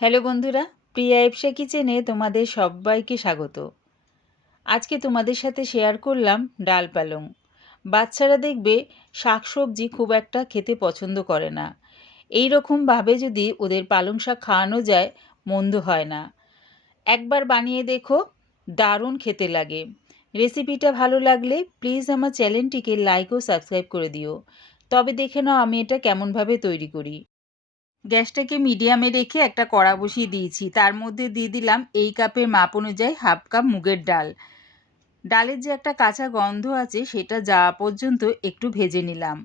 Hello বন্ধুরা, প্রিয়া এফসা কিচেনে তোমাদের সবাইকে স্বাগত। আজকে তোমাদের সাথে শেয়ার করলাম ডাল পালং। বাচ্চারা দেখবে শাকসবজি খুব একটা খেতে পছন্দ করে না। এই রকমভাবে যদি ওদের পালং শাক খাওয়ানো যায়, মন্দ হয় না। একবার বানিয়ে দেখো, দারুণ খেতে লাগে। রেসিপিটা ভালো লাগলে প্লিজ আমার চ্যানেলটিকে লাইক ও সাবস্ক্রাইব করে দিও। তবে দেখে নাও আমি এটা কেমনভাবে তৈরি করি। গ্যাসটাকে মিডিয়ামে রেখে একটা কড়া বসিয়ে দিয়েছি। তার মধ্যে দিয়ে দিলাম এই কাপের মাপ অনুযায়ী হাফ কাপ মুগের ডাল। ডালের যে একটা কাঁচা গন্ধ আছে সেটা যাওয়া পর্যন্ত একটু ভেজে নিলাম।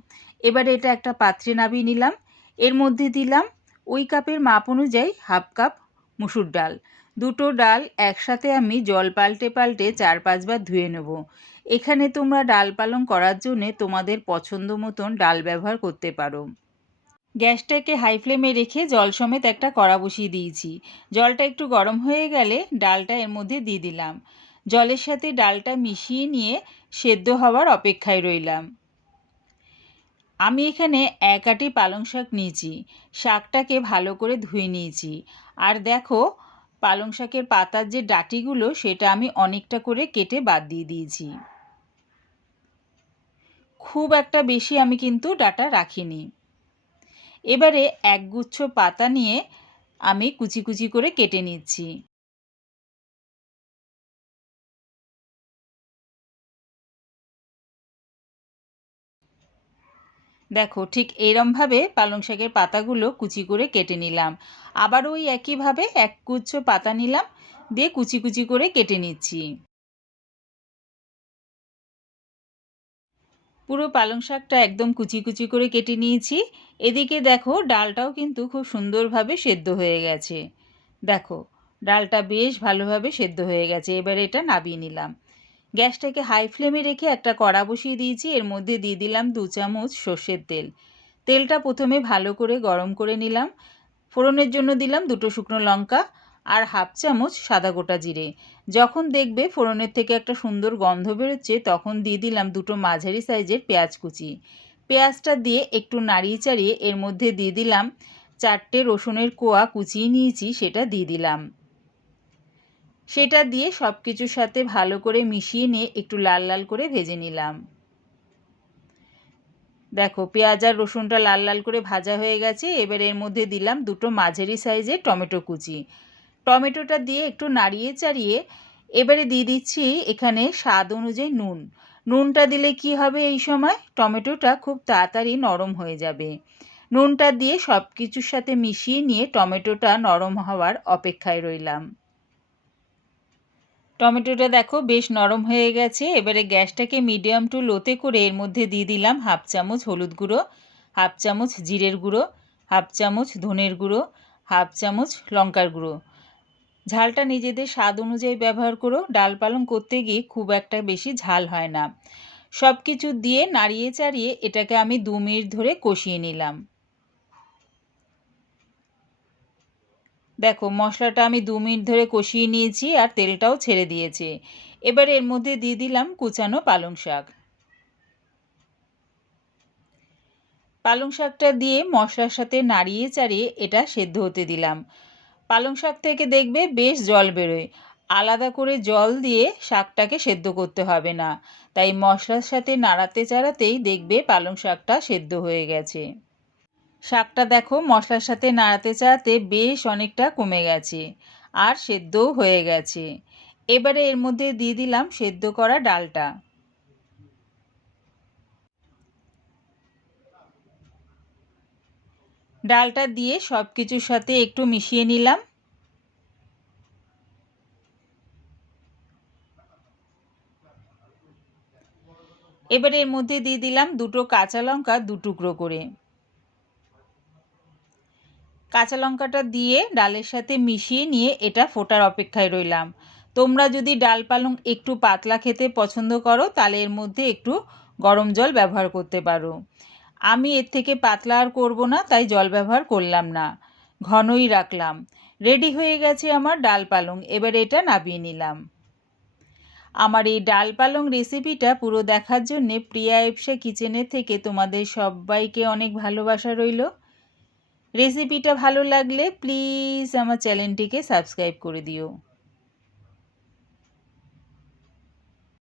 এবারে এটা একটা পাত্রে নামিয়ে নিলাম। এর মধ্যে দিলাম ওই কাপের মাপ অনুযায়ী হাফ কাপ মুসুর ডাল। দুটো ডাল একসাথে আমি জল পাল্টে পাল্টে 4-5 বার ধুয়ে নেব। এখানে তোমরা ডাল পালং করার জন্যে তোমাদের পছন্দ মতন ডাল ব্যবহার করতে পারো। গ্যাসটাকে হাই ফ্লেমে রেখে জল সমেত একটা কড়া বসিয়ে দিয়েছি। জলটা একটু গরম হয়ে গেলে ডালটা এর মধ্যে দিয়ে দিলাম। জলের সাথে ডালটা মিশিয়ে নিয়ে সেদ্ধ হওয়ার অপেক্ষায় রইলাম। আমি এখানে 1 আঁটি পালং শাক নিয়েছি। শাকটাকে ভালো করে ধুয়ে নিয়েছি। আর দেখো, পালং শাকের পাতার যে ডাঁটিগুলো সেটা আমি অনেকটা করে কেটে বাদ দিয়ে দিয়েছি। খুব একটা বেশি আমি কিন্তু ডাঁটা রাখিনি। এবারে একগুচ্ছ পাতা নিয়ে আমি কুচি কুচি করে কেটে নিচ্ছি। দেখো, ঠিক এরমভাবে পালং শাকের পাতাগুলো কুচি করে কেটে নিলাম। আবার ওই একইভাবে একগুচ্ছ পাতা নিলাম, দিয়ে কুচি কুচি করে কেটে নিচ্ছি। পুরো পালং শাকটা একদম কুচি কুচি করে কেটে নিয়েছি। এদিকে দেখো, ডালটাও কিন্তু খুব সুন্দরভাবে সেদ্ধ হয়ে গেছে। দেখো, ডালটা বেশ ভালোভাবে সেদ্ধ হয়ে গেছে। এবার এটা নামিয়ে নিলাম। গ্যাসটাকে হাই ফ্লেমে রেখে একটা কড়া বসিয়ে দিয়েছি। এর মধ্যে দিয়ে দিলাম 2 চামচ সর্ষের তেল। তেলটা প্রথমে ভালো করে গরম করে নিলাম। ফোড়নের জন্য দিলাম 2টো শুকনো লঙ্কা আর হাফ চামচ সাদা গোটা জিরে। যখন দেখবে ফোড়নের থেকে একটা সুন্দর গন্ধ বেরোচ্ছে, তখন দিয়ে দিলাম 2টো মাঝারি সাইজের পেঁয়াজ কুচি। পেঁয়াজটা দিয়ে একটু নাড়িয়ে চাড়িয়ে এর মধ্যে দিয়ে দিলাম 4টে রসুনের কোয়া কুচিয়ে নিয়েছি, সেটা দিয়ে দিলাম। সেটা দিয়ে সব কিছুর সাথে ভালো করে মিশিয়ে নিয়ে একটু লাল লাল করে ভেজে নিলাম। দেখো, পেঁয়াজ আর রসুনটা লাল লাল করে ভাজা হয়ে গেছে। এবার এর মধ্যে দিলাম 2টো মাঝারি সাইজের টমেটো কুচি। টমেটোটা দিয়ে একটু নাড়িয়ে চাড়িয়ে এবারে দিয়ে দিচ্ছি এখানে স্বাদ অনুযায়ী নুন। নুনটা দিলে কি হবে, এই সময় টমেটোটা খুব তাড়াতাড়ি নরম হয়ে যাবে। নুনটা দিয়ে সব কিছুর সাথে মিশিয়ে নিয়ে টমেটোটা নরম হওয়ার অপেক্ষায় রইলাম। টমেটোটা দেখো বেশ নরম হয়ে গেছে। এবারে গ্যাসটাকে মিডিয়াম টু লোতে করে এর মধ্যে দিয়ে দিলাম হাফ চামচ হলুদ গুঁড়ো, হাফ চামচ জিরের গুঁড়ো, হাফ চামচ ধনের গুঁড়ো, হাফ চামচ লঙ্কার গুঁড়ো। ঝালটা নিজেদের স্বাদ অনুযায়ী ব্যবহার করো। ডাল পালং করতে গিয়ে খুব একটা বেশি ঝাল হয় না। সব কিছু দিয়ে নাড়িয়ে চাড়িয়ে এটাকে আমি 2 মিনিট ধরে কষিয়ে নিলাম। দেখো, মশলাটা আমি 2 মিনিট ধরে কষিয়ে নিয়েছি আর তেলটাও ছেড়ে দিয়েছে। এবার এর মধ্যে দিয়ে দিলাম কুচানো পালং শাক। পালং শাকটা দিয়ে মশলার সাথে নাড়িয়ে চাড়িয়ে এটা সেদ্ধ হতে দিলাম। পালং শাক থেকে দেখবে বেশ জল বেরোয়। আলাদা করে জল দিয়ে শাকটাকে সেদ্ধ করতে হবে না। তাই মশলার সাথে নাড়াতে চাড়াতেই দেখবে পালং শাকটা সেদ্ধ হয়ে গেছে। শাকটা দেখো মশলার সাথে নাড়াতে চাড়াতে বেশ অনেকটা কমে গেছে আর সেদ্ধও হয়ে গেছে। এবারে এর মধ্যে দিয়ে দিলাম সেদ্ধ করা ডালটা। ডালটা দিয়ে সব কিছুর সাথে একটু মিশিয়ে নিলাম। এবারে এর মধ্যে দিয়ে দিলাম 2টো কাঁচা লঙ্কা 2 টুকরো করে। কাঁচা লঙ্কাটা দিয়ে ডালের সাথে মিশিয়ে নিয়ে এটা ফোটার অপেক্ষায় রইলাম। তোমরা যদি ডাল পালং একটু পাতলা খেতে পছন্দ করো, তাহলে এর মধ্যে একটু গরম জল ব্যবহার করতে পারো। আমি এর থেকে পাতলা আর করব না, তাই জল ব্যবহার করলাম না, ঘনই রাখলাম। রেডি হয়ে গেছে আমার ডাল পালং। এবার এটা নামিয়ে নিলাম। আমার এই ডাল পালং রেসিপিটা পুরো দেখার জন্যে প্রিয়া এফসা কিচেনের থেকে তোমাদের সবাইকে অনেক ভালোবাসা রইল। রেসিপিটা ভালো লাগলে প্লিজ আমার চ্যানেলটিকে সাবস্ক্রাইব করে দিও।